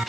In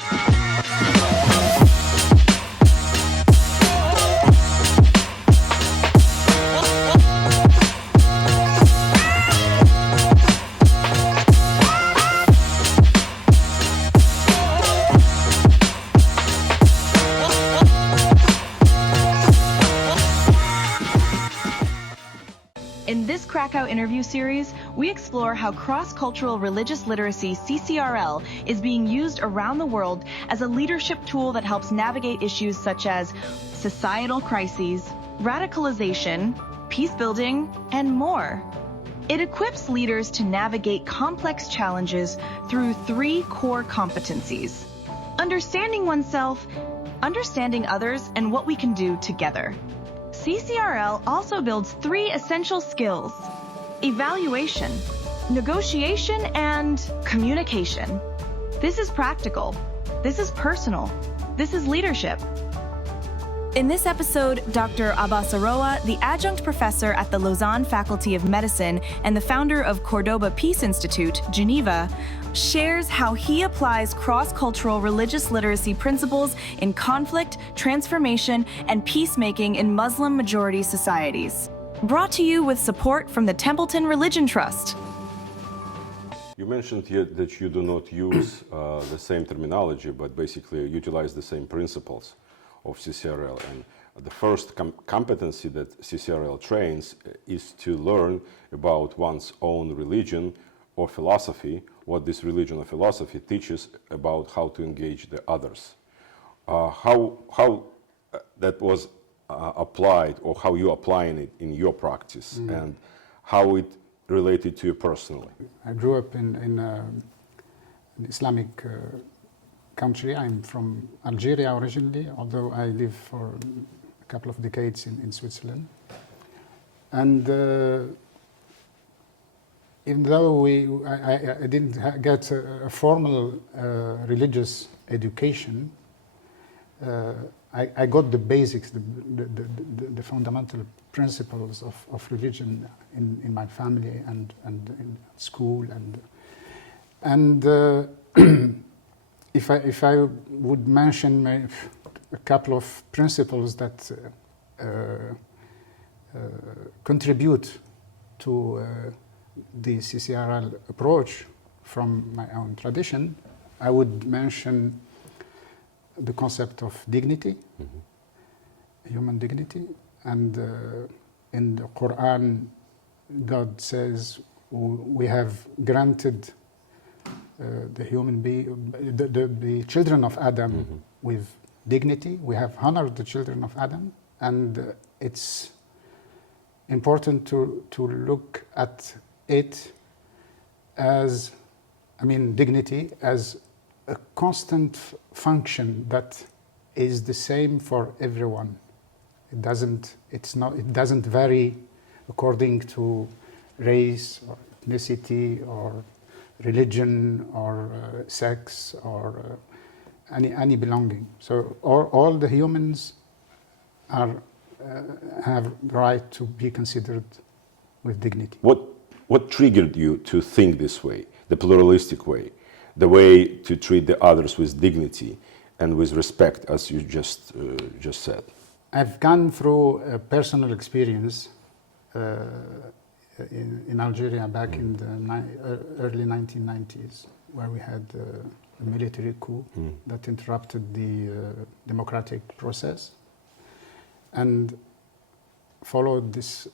this Krakow interview series, we explore how cross-cultural religious literacy, CCRL, is being used around the world as a leadership tool that helps navigate issues such as societal crises, radicalization, peace building, and more. It equips leaders to navigate complex challenges through 3 core competencies: understanding oneself, understanding others, and what we can do together. CCRL also builds 3 essential skills: evaluation, negotiation, and communication. This is practical. This is personal. This is leadership. In this episode, Dr. Abbas Aroua, the adjunct professor at the Lausanne Faculty of Medicine and the founder of Cordoba Peace Institute, Geneva, shares how he applies cross-cultural religious literacy principles in conflict, transformation, and peacemaking in Muslim-majority societies. Brought to you with support from the Templeton Religion Trust. You mentioned here that you do not use the same terminology, but basically utilize the same principles of CCRL. And the first competency that CCRL trains is to learn about one's own religion or philosophy, what this religion or philosophy teaches about how to engage the others. How that was applied, or how you applying it in your practice, and how it related to you personally? I grew up in an Islamic country. I'm from Algeria originally, although I lived for a couple of decades in Switzerland. And even though I didn't get a formal religious education, I got the basics, the fundamental principles of religion in my family and in school. And if I would mention a couple of principles that contribute to the CCRL approach from my own tradition, I would mention the concept of dignity, human dignity. And in the Quran, God says we have granted the human being, the children of Adam with dignity. We have honored the children of Adam, and it's important to look at it as, dignity as a constant function that is the same for everyone. It doesn't vary according to race or ethnicity or religion or sex or any belonging. So all the humans have right to be considered with dignity. What triggered you to think this way, the pluralistic way, the way to treat the others with dignity and with respect, as you just said? I've gone through a personal experience in Algeria back in the early 1990s, where we had a military coup that interrupted the democratic process, and followed this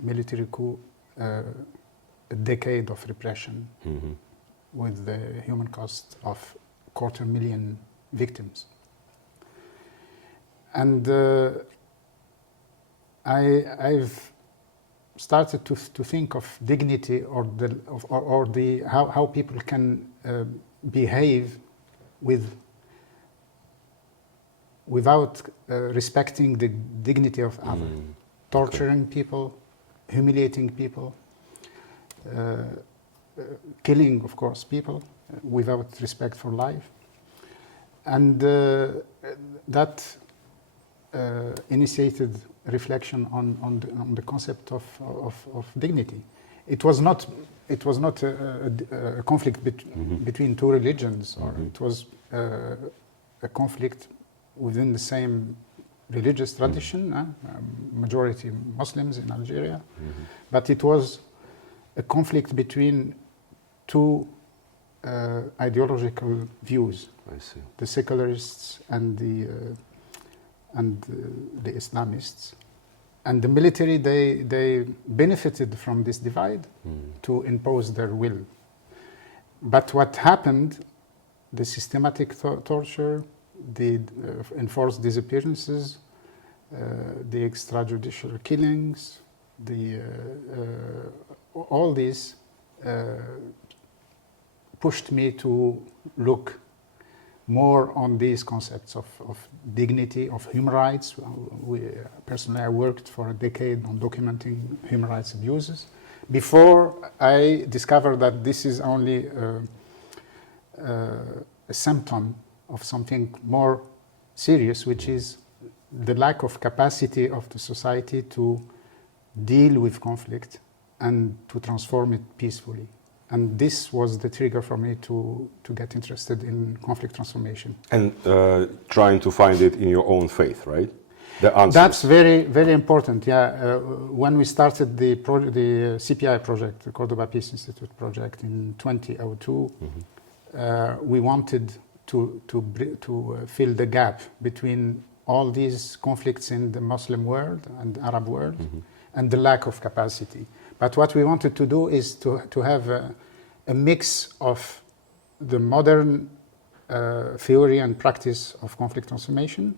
military coup a decade of repression with the human cost of 250,000 victims. And I've started to think of dignity or how people can behave without respecting the dignity of others, torturing people, humiliating people, killing, of course, people without respect for life. And that initiated reflection on the concept of dignity. It was not it was not a conflict between two religions, or it was a conflict within the same religious tradition, majority Muslims in Algeria, but it was a conflict between two ideological views. I see. The secularists and the Islamists. And the military, they benefited from this divide to impose their will. But what happened, the systematic torture, the enforced disappearances, the extrajudicial killings, all these pushed me to look more on these concepts of dignity, of human rights. Personally, I worked for a decade on documenting human rights abuses before I discovered that this is only a symptom of something more serious, which is the lack of capacity of the society to deal with conflict and to transform it peacefully. And this was the trigger for me to get interested in conflict transformation. And trying to find it in your own faith, right? The answers. That's very, very important, yeah. When we started the CPI project, the Cordoba Peace Institute project in 2002, we wanted to fill the gap between all these conflicts in the Muslim world and Arab world and the lack of capacity. But what we wanted to do is to have a mix of the modern theory and practice of conflict transformation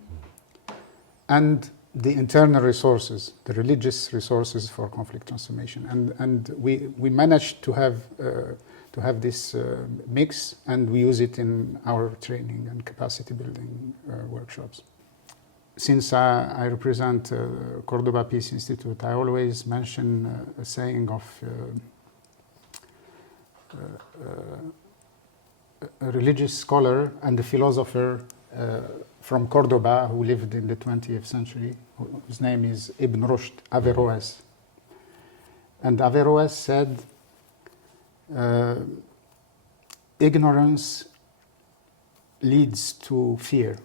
and the internal resources, the religious resources for conflict transformation. And we managed to have this mix, and we use it in our training and capacity building workshops. Since I represent Cordoba Peace Institute, I always mention a saying of a religious scholar and a philosopher from Cordoba who lived in the 20th century, whose name is Ibn Rushd, Averroes. And Averroes said, ignorance leads to fear.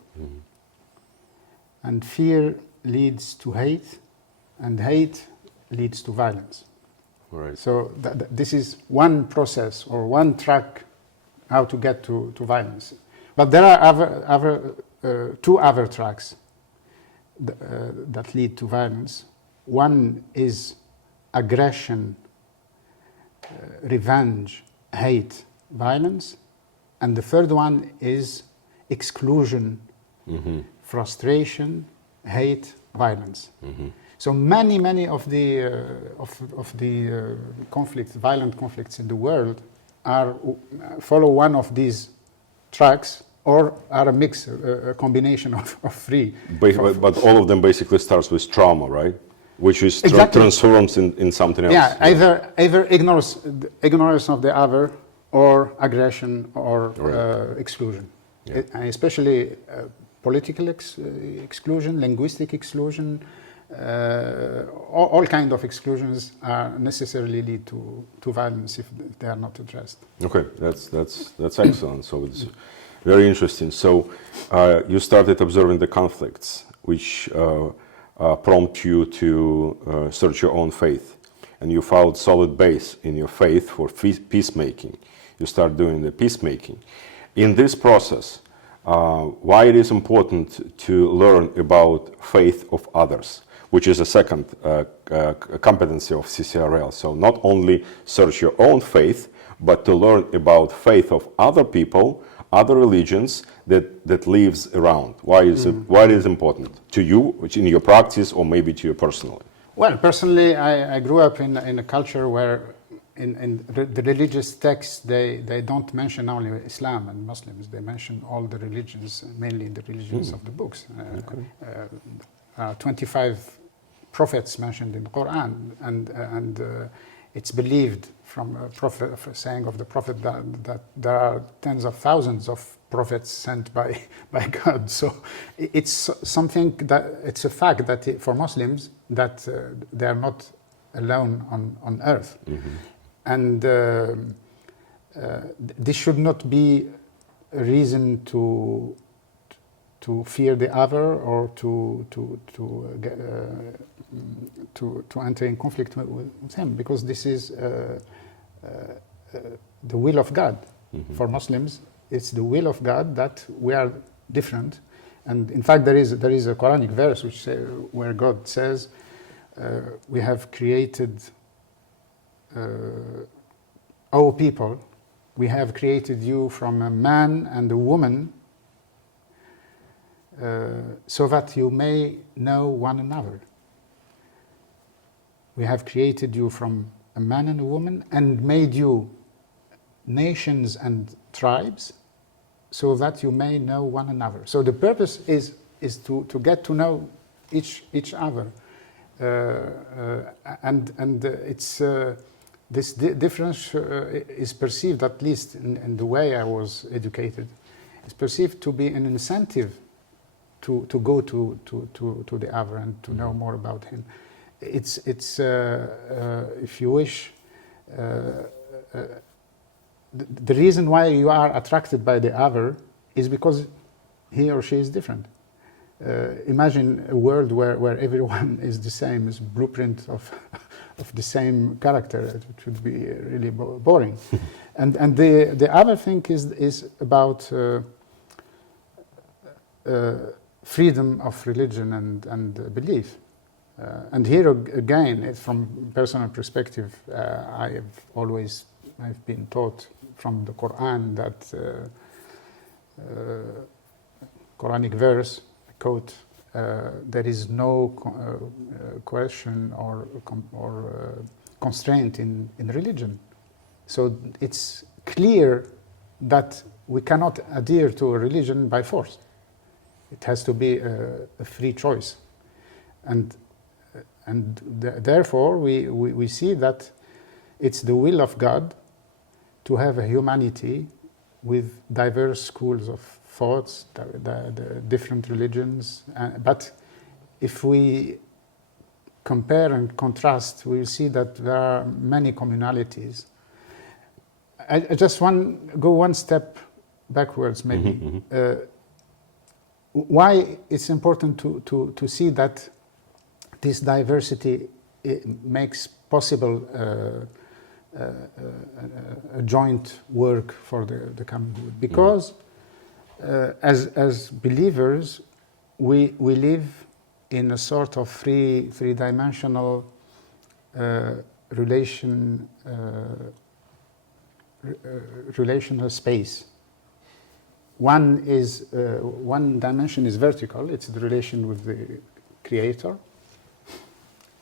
And fear leads to hate, and hate leads to violence. Right. So this is one process or one track how to get to violence. But there are two other tracks that lead to violence. One is aggression, revenge, hate, violence. And the third one is exclusion, frustration, hate, violence. So many of the violent conflicts in the world follow one of these tracks, or are a mix, a combination of three. But all of them basically starts with trauma, right? Which is exactly. Transforms in something else. Yeah, either ignorance of the other, or aggression, or exclusion. Yeah. Especially political exclusion, linguistic exclusion, all kinds of exclusions necessarily lead to violence if they are not addressed. Okay, that's excellent. So it's very interesting. So you started observing the conflicts, which prompt you to search your own faith, and you found solid base in your faith for peacemaking. You start doing the peacemaking. In this process, why it is important to learn about faith of others, which is a second competency of CCRL. So not only search your own faith, but to learn about faith of other people, other religions that lives around. Why is it important to you, which in your practice, or maybe to you personally? Well, personally, I grew up in a culture where in the religious texts, they don't mention only Islam and Muslims. They mention all the religions, mainly the religions of the books. 25 prophets mentioned in the Quran, and it's believed from a saying of the prophet that there are tens of thousands of prophets sent by God. So it's something it's a fact that for Muslims that they are not alone on earth. And this should not be a reason to fear the other or to enter in conflict with him, because this is the will of God. For Muslims, it's the will of God that we are different. And in fact, there is a Quranic verse where God says, we have created, O people, we have created you from a man and a woman so that you may know one another. We have created you from a man and a woman and made you nations and tribes so that you may know one another. So the purpose is to get to know each other. And it's this difference is perceived, at least in the way I was educated, is perceived to be an incentive to go to the other and to know more about him. It's if you wish, the reason why you are attracted by the other is because he or she is different. Imagine a world where everyone is the same, is blueprint of the same character. It would be really boring. and the other thing is about freedom of religion and belief. And here again, from personal perspective, I've been taught from the Quran that Quranic verse, quote, there is no question or constraint in religion. So it's clear that we cannot adhere to a religion by force. It has to be a free choice. And therefore we see that it's the will of God to have a humanity with diverse schools of thoughts, the different religions. But if we compare and contrast, we will see that there are many communalities. I just go one step backwards, maybe. Why it's important to see that this diversity makes possible a joint work for the common good, because as believers we live in a sort of three-dimensional relational space. One dimension is vertical, it's the relation with the Creator,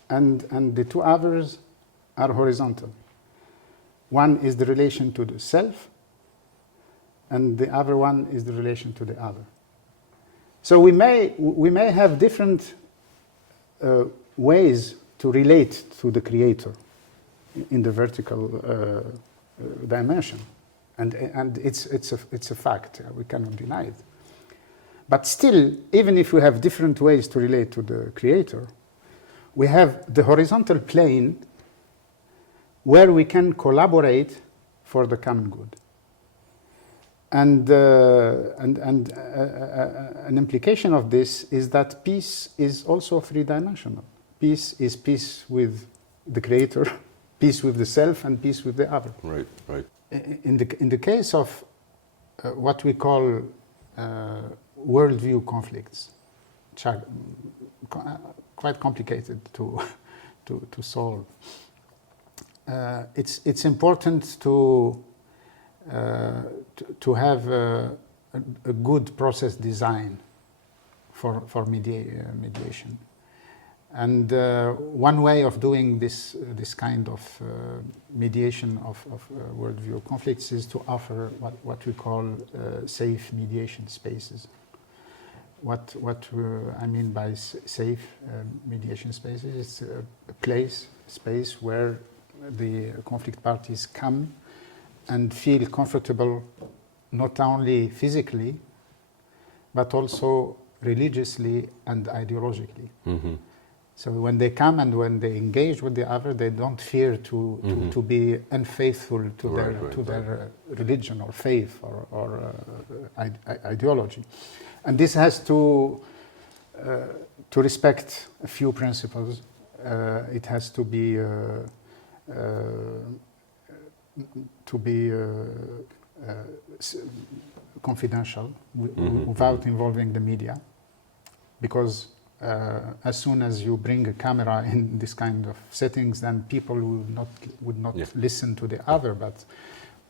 and the two others are horizontal. One is the relation to the self, and the other one is the relation to the other. So we may have different ways to relate to the Creator in the vertical dimension, and it's a fact. We cannot deny it. But still, even if we have different ways to relate to the Creator, we have the horizontal plane where we can collaborate for the common good. And an implication of this is that peace is also three-dimensional. Peace is peace with the Creator, peace with the self, and peace with the other. Right, right. In the case of what we call worldview conflicts, which are quite complicated to solve, it's important to have a good process design for mediation. And one way of doing this kind of mediation of worldview conflicts is to offer what we call safe mediation spaces. What I mean by safe mediation spaces is a space where the conflict parties come and feel comfortable, not only physically, but also religiously and ideologically. So when they come and when they engage with the other, they don't fear to be unfaithful to their religion or faith or ideology. And this has to respect a few principles. It has to be confidential without involving the media, because as soon as you bring a camera in this kind of settings, then people would not listen to the other, but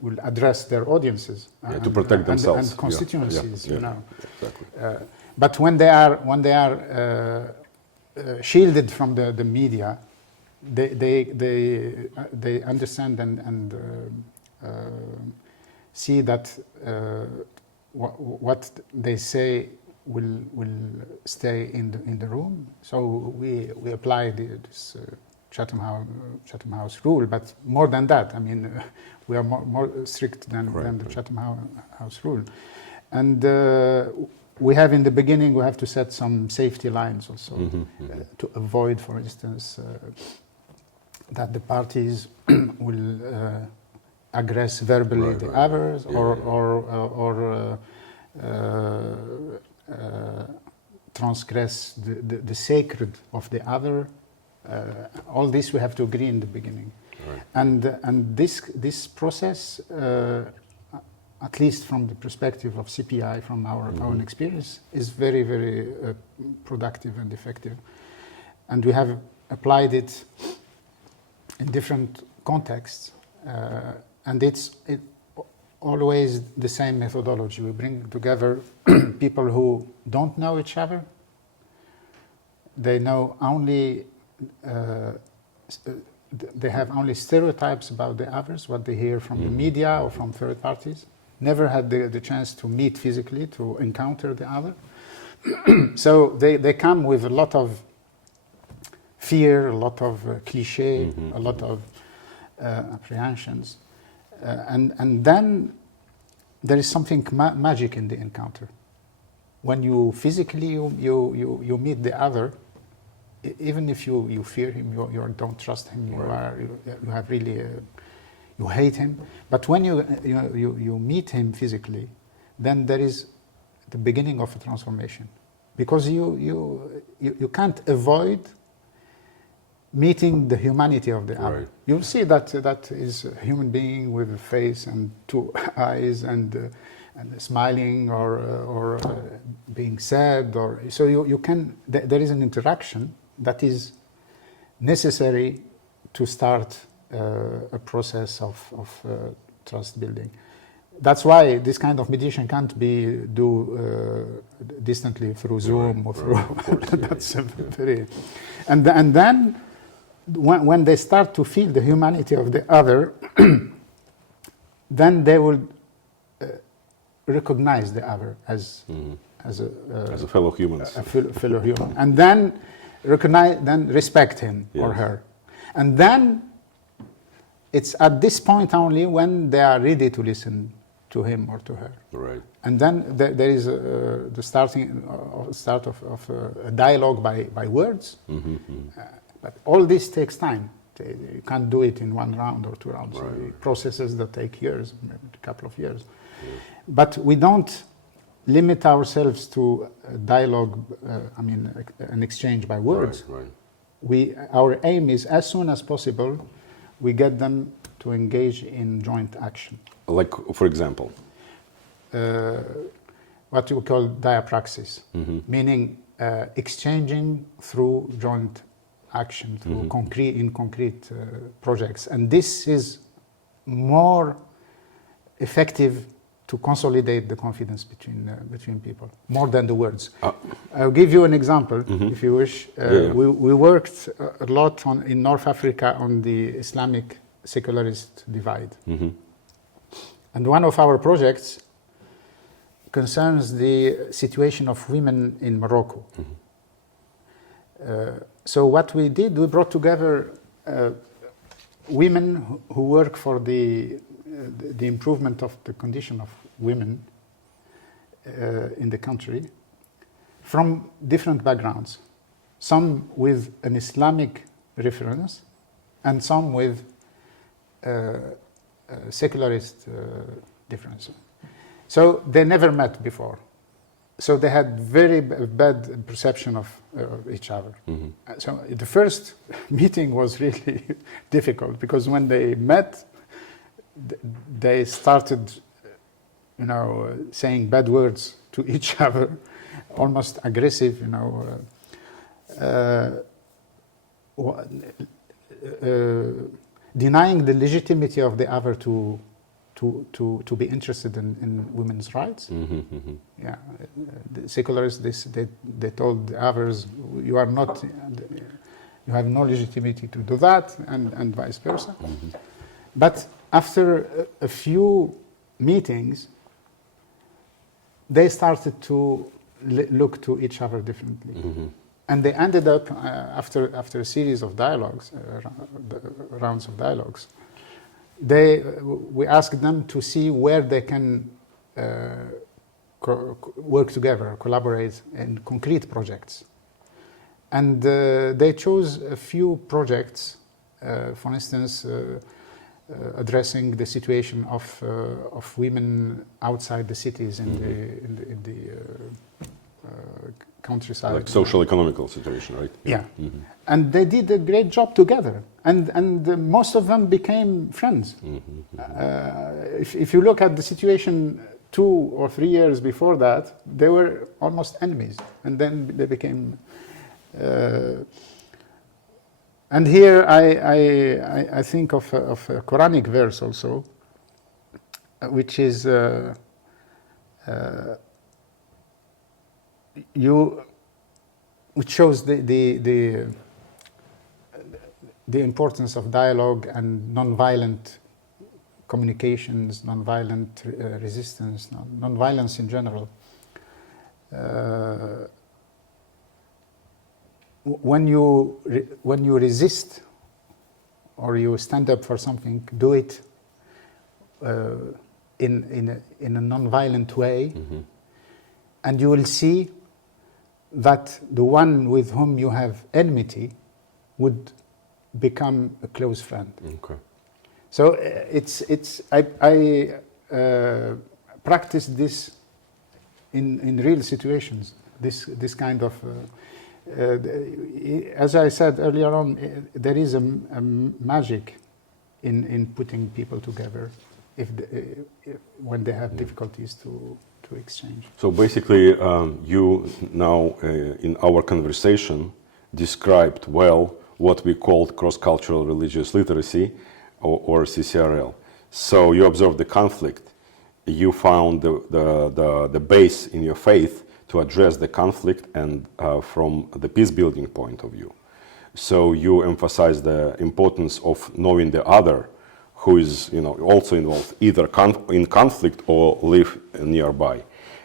will address their audiences to protect themselves and constituencies. You know. Exactly. But when they are shielded from the media, they understand and see that what they say will stay in the room. So we apply this Chatham House rule, but more than that, I mean, we are more strict than the Chatham House rule. And we have in the beginning, we have to set some safety lines also to avoid, for instance, that the parties will aggress verbally the others or transgress the sacred of the other. All this we have to agree in the beginning. Right. And this process, at least from the perspective of CPI, from our own experience, is very, very productive and effective. And we have applied it in different contexts, and it's always the same methodology. We bring together people who don't know each other. They know only, they have only stereotypes about the others, what they hear from the media or from third parties. Never had the chance to meet physically, to encounter the other. So they come with a lot of fear, a lot of cliché, a lot of apprehensions. And then there is something magic in the encounter. When you physically you meet the other, even if you fear him, you don't trust him, you have really you hate him. But when you meet him physically, then there is the beginning of a transformation, because you can't avoid meeting the humanity of the other. You'll see that is a human being with a face and two eyes and smiling or being sad, or so you can. There is an interaction that is necessary to start a process of trust building. That's why this kind of mediation can't be distantly through Zoom or through. That's very, and then. When they start to feel the humanity of the other, then they will recognize the other as a fellow human, fellow human, and then respect him or her, and then it's at this point only when they are ready to listen to him or to her. Right. And then there is the start of a dialogue by words. But all this takes time. You can't do it in one round or two rounds. Processes that take years, maybe a couple of years. But we don't limit ourselves to a dialogue, an exchange by words. Our aim is, as soon as possible, we get them to engage in joint action. Like, for example? What we call diapraxis, meaning exchanging through joint action, through concrete projects. And this is more effective to consolidate the confidence between people, more than the words. I'll give you an example, if you wish. We worked a lot in North Africa on the Islamic secularist divide. And one of our projects concerns the situation of women in Morocco. So what we did, we brought together women who work for the improvement of the condition of women in the country from different backgrounds. some with an Islamic reference, and some with secularist difference. So they never met before. So they had very bad perception of each other. So the first meeting was really difficult because when they met, they started, saying bad words to each other, almost aggressive, denying the legitimacy of the other to be interested in women's rights. Yeah, the secularists, they told the others, you have no legitimacy to do that, and vice versa. But after a few meetings, they started to look to each other differently. And they ended up, after a series of dialogues, rounds of dialogues, we asked them to see where they can work together, collaborate in concrete projects. And they chose a few projects, for instance, addressing the situation of women outside the cities in the countryside. Like social economical situation, right? Yeah. And they did a great job together. And most of them became friends. If you look at the situation 2 or 3 years before that, they were almost enemies. And then they became... and here I think of a Quranic verse also, which is which shows the importance of dialogue and non-violent communications, non-violent resistance, non-violence in general. When you resist or you stand up for something, do it in a non-violent way, and you will see that the one with whom you have enmity would become a close friend. Okay. So I practice this in real situations. This kind of as I said earlier on, there is a magic in putting people together when they have difficulties to exchange. So basically, you now in our conversation described well what we called cross-cultural religious literacy, or CCRL. So you observed the conflict, you found the base in your faith to address the conflict, and from the peace-building point of view. So you emphasize the importance of knowing the other, who is also involved either in conflict or live nearby.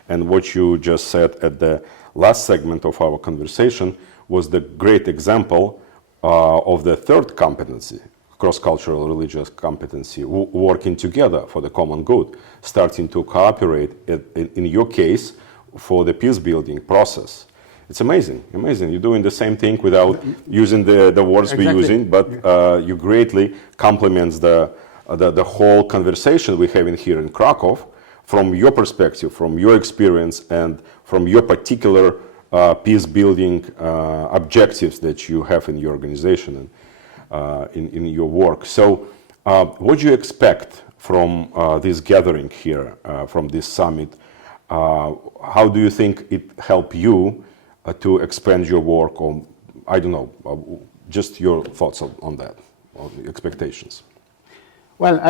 And what you just said at the last segment of our conversation was the great example of the third competency, cross-cultural religious competency, working together for the common good, starting to cooperate, in your case, for the peace-building process. It's amazing, amazing. You're doing the same thing without using the words exactly. we're using, but you greatly complements the whole conversation we're having here in Kraków from your perspective, from your experience, and from your particular peace-building objectives that you have in your organization and in your work. So what do you expect from this gathering here, from this summit? How do you think it helped you to expand your work, or I don't know, just your thoughts on that, on the expectations? Well,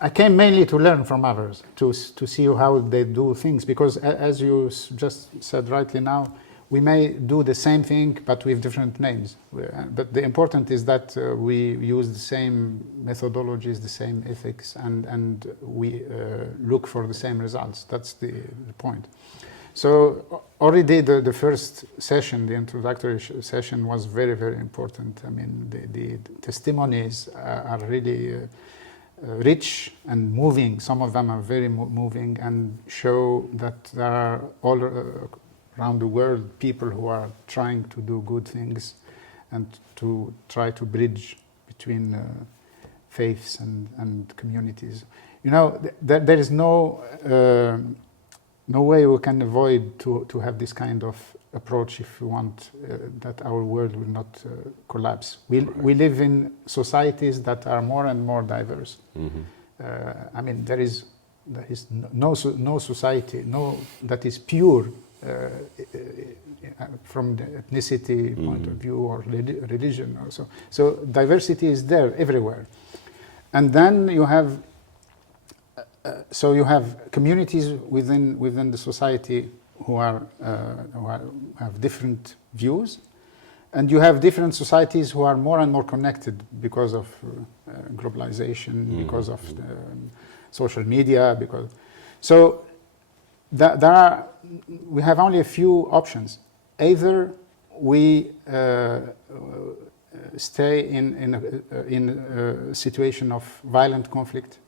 I came mainly to learn from others, to see how they do things, because as you just said rightly now, we may do the same thing but with different names. But the important is that we use the same methodologies, the same ethics, and we look for the same results. That's the point. So already the first session, the introductory session, was very, very important. I mean, the testimonies are really rich and moving. Some of them are very moving and show that there are all around the world, people who are trying to do good things and to try to bridge between faiths and communities. You know, there is no way we can avoid to have this kind of approach if we want that our world will not collapse. We live in societies that are more and more diverse. I mean, there is no society that is pure from the ethnicity point of view or religion also. So diversity is there everywhere. And then you have communities within the society who have different views, and you have different societies who are more and more connected because of globalization, because of social media. We have only a few options. Either we stay in a situation of violent conflict,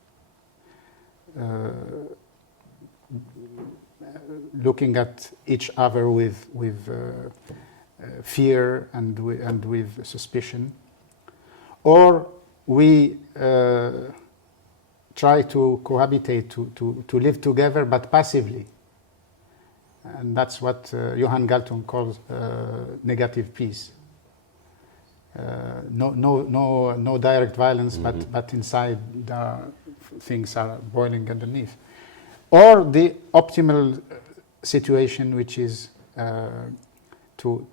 looking at each other with fear and with suspicion, or we try to cohabitate, to live together, but passively. And that's what Johan Galtung calls negative peace. No direct violence, but inside things are boiling underneath. Or the optimal situation, which is to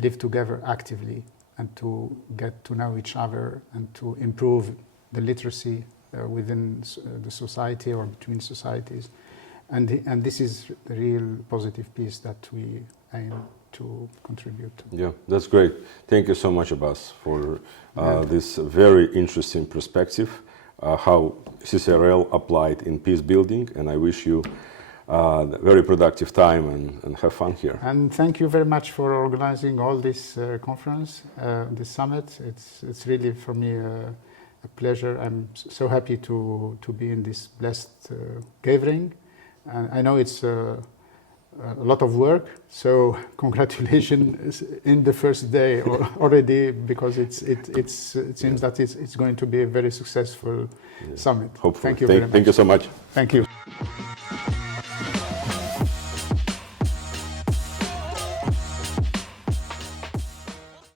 live together actively and to get to know each other and to improve the literacy within the society or between societies. And this is the real positive peace that we aim to contribute to. Yeah, that's great. Thank you so much, Abbas, for this very interesting perspective, how CCRL applied in peace building, and I wish you a very productive time and have fun here. And thank you very much for organizing all this conference, this summit. It's really for me a pleasure. I'm so happy to be in this blessed gathering. And I know it's a lot of work, so congratulations in the first day already, because it seems that it's going to be a very successful summit. Hopefully. Thank you very much. Thank you so much. Thank you.